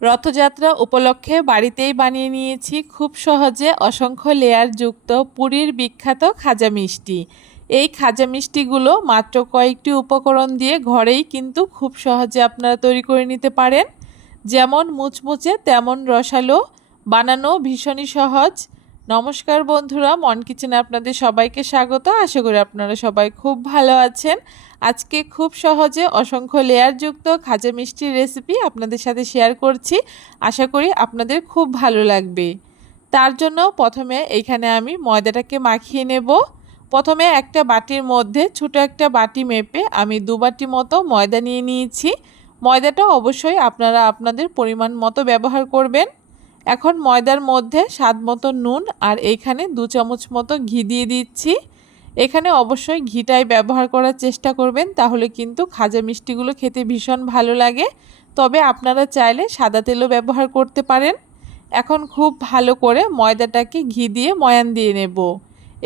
রথযাত্রা উপলক্ষে বাড়িতেই বানিয়ে নিয়েছি খুব সহজে অসংখ্য লেয়ারযুক্ত পুরীর বিখ্যাত খাজা মিষ্টি। এই খাজা মিষ্টিগুলো মাত্র কয়েকটি উপকরণ দিয়ে ঘরেই কিন্তু খুব সহজে আপনারা তৈরি করে নিতে পারেন। যেমন মুচমুচে তেমন রসালো, বানানো ভীষণই সহজ। নমস্কার বন্ধুরা, মন কিচেনে আপনাদের সবাইকে স্বাগত। আশা করি আপনারা সবাই খুব ভালো আছেন। আজকে খুব সহজে অসংখ্য লেয়ারযুক্ত খাজা মিষ্টির রেসিপি আপনাদের সাথে শেয়ার করছি। আশা করি আপনাদের খুব ভালো লাগবে। তার জন্য প্রথমে এইখানে আমি ময়দাটাকে মাখিয়ে নেব। প্রথমে একটা বাটির মধ্যে ছোট একটা বাটি মেপে আমি 2 বাটি মতো ময়দা নিয়ে নিয়েছি। ময়দাটা অবশ্যই আপনারা আপনাদের পরিমাণ মতো ব্যবহার করবেন। এখন ময়দার মধ্যে স্বাদ মতো নুন আর এইখানে 2 চামচ মতো ঘি দিয়ে দিচ্ছি। এখানে অবশ্যই ঘিটাই ব্যবহার করার চেষ্টা করবেন, তাহলে কিন্তু খাজা মিষ্টিগুলো খেতে ভীষণ ভালো লাগে। তবে আপনারা চাইলে সাদা তেলও ব্যবহার করতে পারেন। এখন খুব ভালো করে ময়দাটাকে ঘি দিয়ে ময়ান দিয়ে নেব।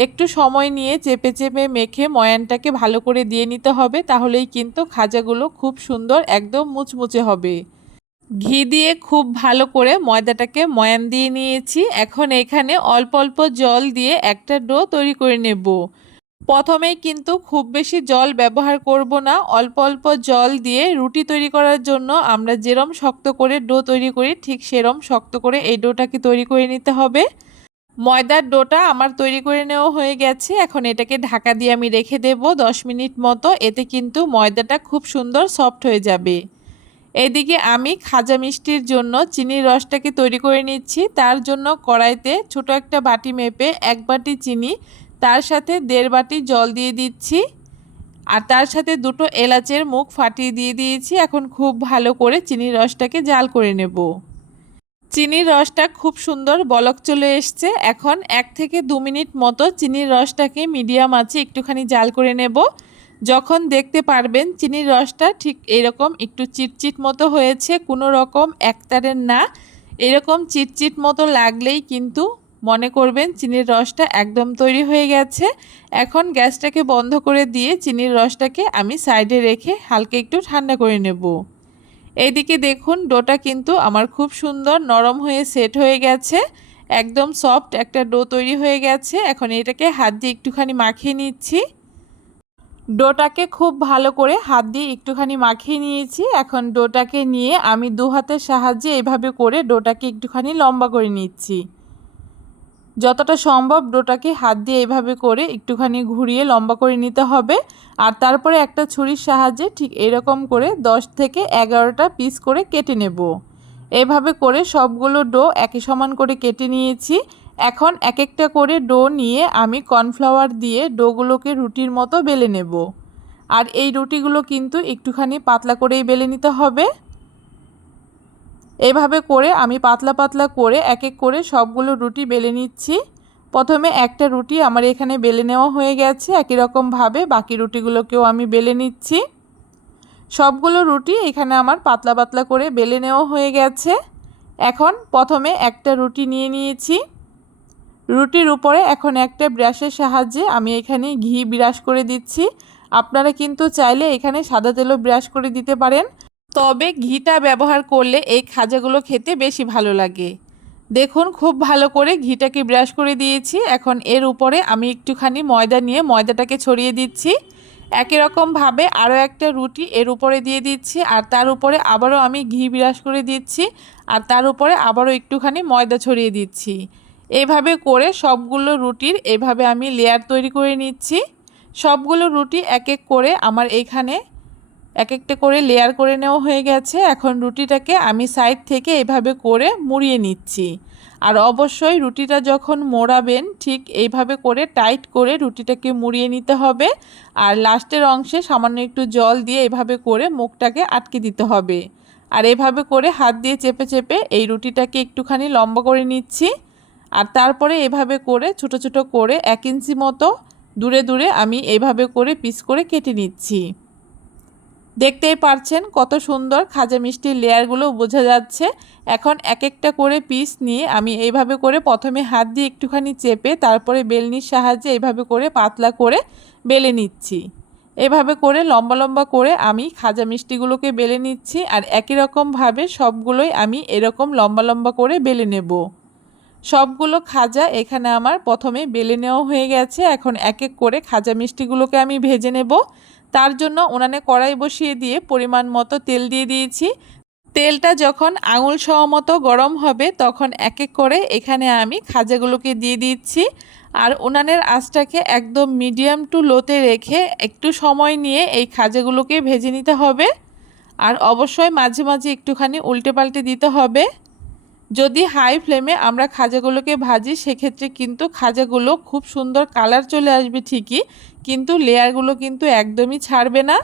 একটু সময় নিয়ে চেপে চেপে মেখে ময়ানটাকে ভালো করে দিয়ে নিতে হবে, তাহলেই কিন্তু খাজাগুলো খুব সুন্দর একদম মুচমুচে হবে। ঘি দিয়ে খুব ভালো করে ময়দাটাকে ময়ান দিয়ে নিয়েছি। এখন এখানে অল্প অল্প জল দিয়ে একটা ডো তৈরি করে নেব। প্রথমেই কিন্তু খুব বেশি জল ব্যবহার করব না, অল্প অল্প জল দিয়ে রুটি তৈরি করার জন্য আমরা যেরম শক্ত করে ডো তৈরি করি ঠিক সেরম শক্ত করে এই ডোটাকে তৈরি করে নিতে হবে। ময়দার ডোটা আমার তৈরি করে নেওয়া হয়ে গেছে। এখন এটাকে ঢাকা দিয়ে আমি রেখে দেব 10 মিনিট মতো। এতে কিন্তু ময়দাটা খুব সুন্দর সফট হয়ে যাবে। এদিকে আমি খাজা মিষ্টির জন্য চিনির রসটাকে তৈরি করে নিচ্ছি। তার জন্য কড়াইতে ছোট একটা বাটি মেপে 1 বাটি চিনি, তার সাথে 1.5 বাটি জল দিয়ে দিচ্ছি আর তার সাথে 2টো এলাচের মুখ ফাটিয়ে দিয়ে দিয়েছি। এখন খুব ভালো করে চিনির রসটাকে জাল করে নেব। চিনির রসটা খুব সুন্দর বলক চলে এসছে। এখন 1 থেকে 2 মিনিট মতো চিনির রসটাকে মিডিয়াম আঁচে একটুখানি জাল করে নেব। যখন দেখতে পারবেন চিনির রসটা ঠিক এরকম একটু চিটচিট মতো হয়েছে, কোনো রকম একতারের না, এরকম চিটচিট মতো লাগলেই কিন্তু মনে করবেন চিনির রসটা একদম তৈরি হয়ে গেছে। এখন গ্যাসটাকে বন্ধ করে দিয়ে চিনির রসটাকে আমি সাইডে রেখে হালকা একটু ঠান্ডা করে নেব। এইদিকে দেখুন ডোটা কিন্তু আমার খুব সুন্দর নরম হয়ে সেট হয়ে গেছে, একদম সফট একটা ডো তৈরি হয়ে গেছে। এখন এটাকে হাত দিয়ে একটুখানি মাখিয়ে নিচ্ছি। ডোটাকে খুব ভালো করে হাত দিয়ে একটুখানি মাখিয়ে নিয়েছি। এখন ডোটাকে নিয়ে আমি 2 হাতের সাহায্যে এভাবে করে ডোটাকে একটুখানি লম্বা করে নিচ্ছি। যতটা সম্ভব ডোটাকে হাত দিয়ে এভাবে করে একটুখানি ঘুরিয়ে লম্বা করে নিতে হবে। আর তারপরে একটা ছুরির সাহায্যে ঠিক এরকম করে 10 থেকে 11টা পিস করে কেটে নেব। এভাবে করে সবগুলো ডো একই সমান করে কেটে নিয়েছি। এখন এক একটা করে ডো নিয়ে আমি কর্নফ্লাওয়ার দিয়ে ডোগুলোকে রুটির মতো বেলে নেব। আর এই রুটিগুলো কিন্তু একটুখানি পাতলা করেই বেলে নিতে হবে। এভাবে করে আমি পাতলা পাতলা করে এক এক করে সবগুলো রুটি বেলে নিচ্ছি। প্রথমে একটা রুটি আমার এখানে বেলে নেওয়া হয়ে গেছে। একই রকমভাবে বাকি রুটিগুলোকেও আমি বেলে নিচ্ছি। সবগুলো রুটি এখানে আমার পাতলা পাতলা করে বেলে নেওয়া হয়ে গেছে। এখন প্রথমে একটা রুটি নিয়ে নিয়েছি। রুটির উপরে এখন একটা ব্রাশের সাহায্যে আমি এখানে ঘি ব্রাশ করে দিচ্ছি। আপনারা কিন্তু চাইলে এখানে সাদা তেলও ব্রাশ করে দিতে পারেন, তবে ঘিটা ব্যবহার করলে এই খাজাগুলো খেতে বেশি ভালো লাগে। দেখুন খুব ভালো করে ঘিটাকে ব্রাশ করে দিয়েছি। এখন এর উপরে আমি একটুখানি ময়দা নিয়ে ময়দাটাকে ছড়িয়ে দিচ্ছি। একই রকমভাবে আরও একটা রুটি এর উপরে দিয়ে দিচ্ছি আর তার উপরে আবারও আমি ঘি ব্রাশ করে দিচ্ছি আর তার উপরে আবারও একটুখানি ময়দা ছড়িয়ে দিচ্ছি। এইভাবে করে সবগুলো রুটির এভাবে আমি লেয়ার তৈরি করে নিচ্ছি। সবগুলো রুটি এক এক করে আমার এইখানে এক একটা করে লেয়ার করে নেওয়া হয়ে গেছে। এখন রুটিটাকে আমি সাইড থেকে এভাবে করে মুড়িয়ে নিচ্ছি। আর অবশ্যই রুটিটা যখন মোড়াবেন ঠিক এইভাবে করে টাইট করে রুটিটাকে মুড়িয়ে নিতে হবে। আর লাস্টের অংশে সামান্য একটু জল দিয়ে এভাবে করে মুখটাকে আটকে দিতে হবে। আর এভাবে করে হাত দিয়ে চেপে চেপে এই রুটিটাকে একটুখানি লম্বা করে নিচ্ছি। আর তারপরে এভাবে করে ছোট ছোট করে 1 ইঞ্চি মতো দূরে দূরে আমি এইভাবে করে পিস করে কেটে নিচ্ছি। দেখতেই পারছেন কত সুন্দর খাজা মিষ্টির লেয়ারগুলো বোঝা যাচ্ছে। এখন এক একটা করে পিস নিয়ে আমি এইভাবে করে প্রথমে হাত দিয়ে একটুখানি চেপে তারপরে বেলনির সাহায্যে এইভাবে করে পাতলা করে বেলে নিচ্ছি। এভাবে করে লম্বা লম্বা করে আমি খাজা মিষ্টিগুলোকে বেলে নিচ্ছি আর একই রকমভাবে সবগুলোই আমি এরকম লম্বা লম্বা করে বেলে নেব। সবগুলো খাজা এখানে আমার প্রথমে বেলে নেওয়া হয়ে গেছে। এখন এক এক করে খাজা মিষ্টিগুলোকে আমি ভেজে নেব। তার জন্য উনানে কড়াই বসিয়ে দিয়ে পরিমাণ মতো তেল দিয়ে দিয়েছি। তেলটা যখন আঙুল সহ মতো গরম হবে তখন এক এক করে এখানে আমি খাজাগুলোকে দিয়ে দিচ্ছি। আর উনানের আঁচটাকে একদম মিডিয়াম টু লোতে রেখে একটু সময় নিয়ে এই খাজাগুলোকে ভেজে নিতে হবে। আর অবশ্যই মাঝে মাঝে একটুখানি উল্টে পাল্টে দিতে হবে। যদি হাই ফ্লেমে আমরা খাজাগুলোকে ভাজি সেক্ষেত্রে কিন্তু খাজাগুলো খুব সুন্দর কালার চলে আসবে ঠিকই, কিন্তু লেয়ারগুলো কিন্তু একদমই ছাড়বে না।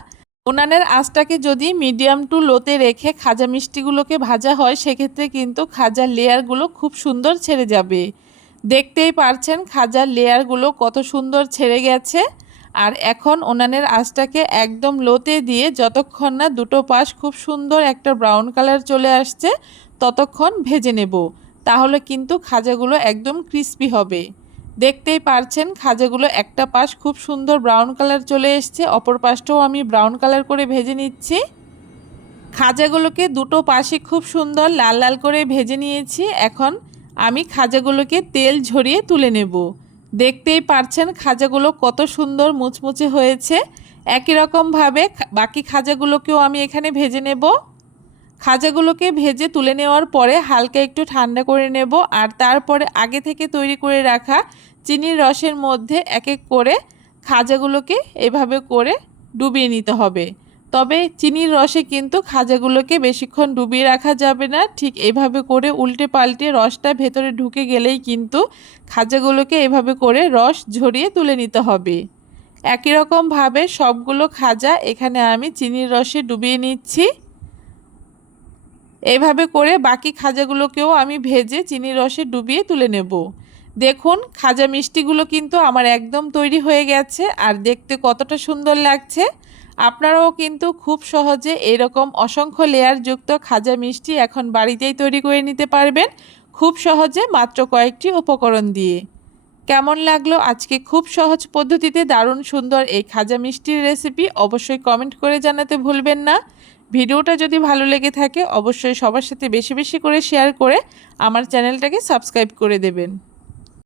উনানের আঁচটাকে যদি মিডিয়াম টু লোতে রেখে খাজা মিষ্টিগুলোকে ভাজা হয় সেক্ষেত্রে কিন্তু খাজার লেয়ারগুলো খুব সুন্দর ছেড়ে যাবে। দেখতেই পারছেন খাজার লেয়ারগুলো কত সুন্দর ছেড়ে গেছে। আর এখন উনানের আঁচটাকে একদম লোতে দিয়ে যতক্ষণ না দুটো পাশ খুব সুন্দর একটা ব্রাউন কালার চলে আসছে ততক্ষণ ভেজে নেব, তাহলে কিন্তু খাজাগুলো একদম ক্রিস্পি হবে। দেখতেই পারছেন খাজাগুলো একটা পাশ খুব সুন্দর ব্রাউন কালার চলে এসছে, অপর পাশটাও আমি ব্রাউন কালার করে ভেজে নিচ্ছি। খাজাগুলোকে দুটো পাশে খুব সুন্দর লাল লাল করে ভেজে নিয়েছি। এখন আমি খাজাগুলোকে তেল ঝরিয়ে তুলে নেব। দেখতেই পারছেন খাজাগুলো কত সুন্দর মুচমুচে হয়েছে। একই রকমভাবে বাকি খাজাগুলোকেও আমি এখানে ভেজে নেব। খাজাগুলোকে ভেজে তুলে নেওয়ার পরে হালকা একটু ঠান্ডা করে নেব। আর তারপরে আগে থেকে তৈরি করে রাখা চিনির রসের মধ্যে এক এক করে খাজাগুলোকে এভাবে করে ডুবিয়ে নিতে হবে। তবে চিনির রসে কিন্তু খাজাগুলোকে বেশিক্ষণ ডুবিয়ে রাখা যাবে না। ঠিক এভাবে করে উল্টে পাল্টে রসটা ভেতরে ঢুকে গেলেই কিন্তু খাজাগুলোকে এভাবে করে রস ঝরিয়ে তুলে নিতে হবে। একই রকমভাবে সবগুলো খাজা এখানে আমি চিনির রসে ডুবিয়ে নিচ্ছি। এইভাবে করে বাকি খাজাগুলোকেও আমি ভেজে চিনির রসে ডুবিয়ে তুলে নেব। দেখুন খাজা মিষ্টিগুলো কিন্তু আমার একদম তৈরি হয়ে গেছে আর দেখতে কতটা সুন্দর লাগছে। আপনারাও কিন্তু খুব সহজে এরকম অসংখ্য লেয়ারযুক্ত খাজা মিষ্টি এখন বাড়িতেই তৈরি করে নিতে পারবেন, খুব সহজে মাত্র কয়েকটি উপকরণ দিয়ে। কেমন লাগলো আজকে খুব সহজ পদ্ধতিতে দারুণ সুন্দর এই খাজা মিষ্টির রেসিপি অবশ্যই কমেন্ট করে জানাতে ভুলবেন না। ভিডিওটা যদি ভালো লেগে থাকে অবশ্যই সবার সাথে বেশি বেশি করে শেয়ার করে আমার চ্যানেলটাকে সাবস্ক্রাইব করে দেবেন।